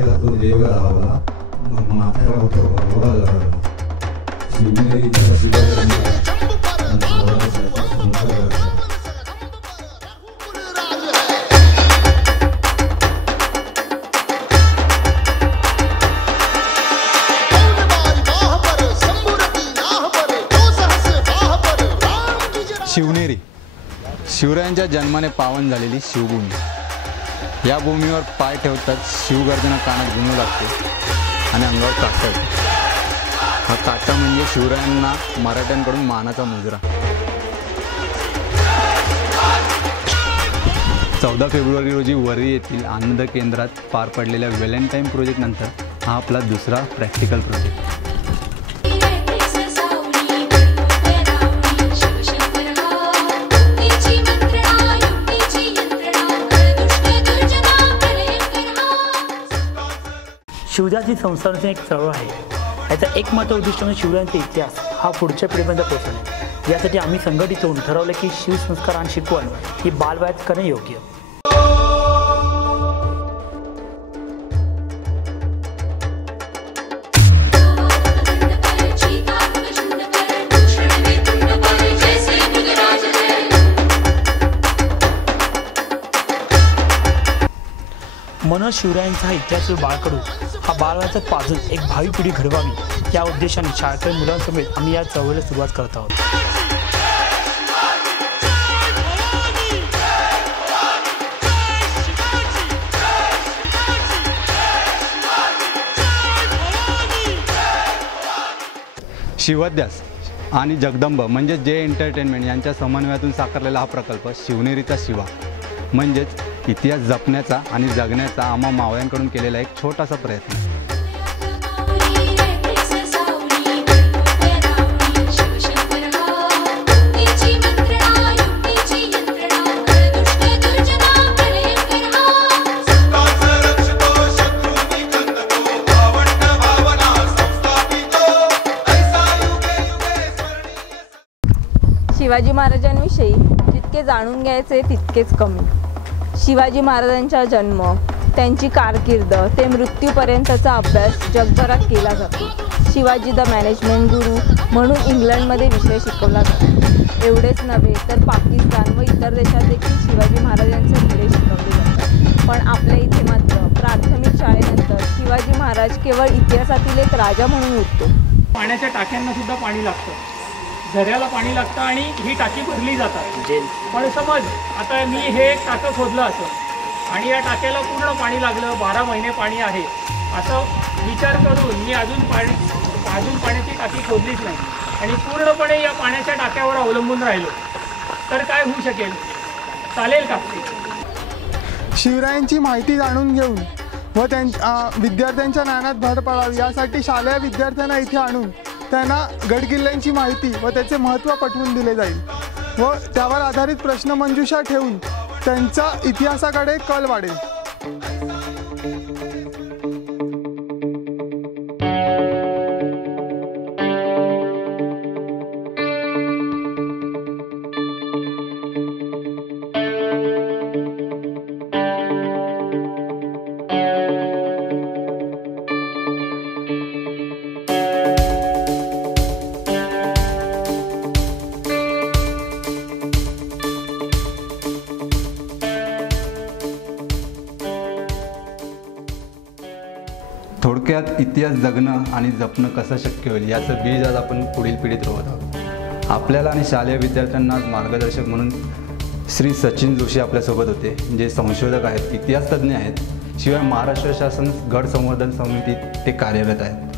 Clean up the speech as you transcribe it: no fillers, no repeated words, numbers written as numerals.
शिवनेरीला तो देव रावला मग माथ्याला होतो भगवा लढवला. शिवनेरीचा शिवरायांचा शिवनेरी शिवरायांच्या जन्माने पावन झालेली शिवभूमी. या भूमीवर पाय ठेवताच शिवगर्जना कानात गुंजू लागते आणि अंगावर काटा येतो. हा काटा म्हणजे शिवरायांना मराठ्यांकडून मानाचा मुजरा. 14 फेब्रुवारी रोजी वरळी येथील आनंद केंद्रात पार पडलेल्या व्हॅलेंटाईन प्रोजेक्टनंतर हा आपला दुसरा प्रॅक्टिकल प्रोजेक्ट. शिवदास संस्थानाचे एक चळवळ आहे. याचा एकमात्र उद्दिष्ट म्हणजे शिवरायांचा इतिहास हा पुढच्या पिढीपर्यंत पोहोचवणे. यासाठी आम्ही संघटित होऊन ठरवलं की शिवसंस्कार आणि शिकवण ही बालवयात करणे योग्य. म्हणून शिवरायांचा हा इतिहास बाळकडू हा बालवयाचा पाजून एक भावी पिढी घडवावी या उद्देशाने शाळकरी मुलांसमेत आम्ही या चळवळीला सुरुवात करत आहोत. शिवाध्यास आणि जगदंब म्हणजे जे एंटरटेनमेंट यांच्या समन्वयातून साकारलेला हा प्रकल्प शिवनेरीचा शिवा म्हणजेच इतिहास जपण्याचा आणि जगण्याचा आम्हा मावळ्यांकडून केलेला एक छोटासा प्रयत्न. शिवाजी महाराजांविषयी जितके जाणून घ्यायचे तितकेच कमी. शिवाजी महाराजांचा जन्म, त्यांची कारकीर्द ते मृत्यूपर्यंतचा अभ्यास जगभरात केला जातो. शिवाजी द मॅनेजमेंट गुरु म्हणून इंग्लंडमध्ये विषय शिकवला जातो. एवढेच नव्हे तर पाकिस्तान व इतर देशात देखील शिवाजी महाराजांचे धडे शिकवले जातात. पण आपल्या इथे मात्र प्राथमिक शाळेनंतर शिवाजी महाराज केवळ इतिहासातील एक राजा म्हणून उठतो. पाण्याच्या टाक्यांना सुद्धा पाणी लागतं, झऱ्याला पाणी लागतं आणि ही टाकी भरली जातात. पण समज आता मी हे एक टाकं खोदलं असं आणि या टाक्याला पूर्ण पाणी लागलं, 12 महिने पाणी आहे असं विचार करून मी अजून पाण्याची टाकी खोदलीच नाही आणि पूर्णपणे या पाण्याच्या टाक्यावर अवलंबून राहिलो तर काय होऊ शकेल? चालेल का? शिवरायांची माहिती जाणून घेऊन व विद्यार्थ्यांच्या ज्ञानात भर पडावी यासाठी शालेय विद्यार्थ्यांना इथे आणून त्यांना गडकिल्ल्यांची माहिती व त्याचे महत्त्व पटवून दिले जाईल व त्यावर आधारित प्रश्नमंजुषा ठेवून त्यांचा इतिहासाकडे कल वाढेल. थोडक्यात इतिहास जगणं आणि जपणं कसं शक्य होईल याचं बीज आज आपण पुढील पिढीत रोवत आहोत. आपल्याला आणि शालेय विद्यार्थ्यांना मार्गदर्शक म्हणून श्री सचिन जोशी आपल्यासोबत होते, जे संशोधक आहेत, इतिहास तज्ज्ञ आहेत. शिवाय महाराष्ट्र शासन गड संवर्धन समितीत ते कार्यरत आहेत.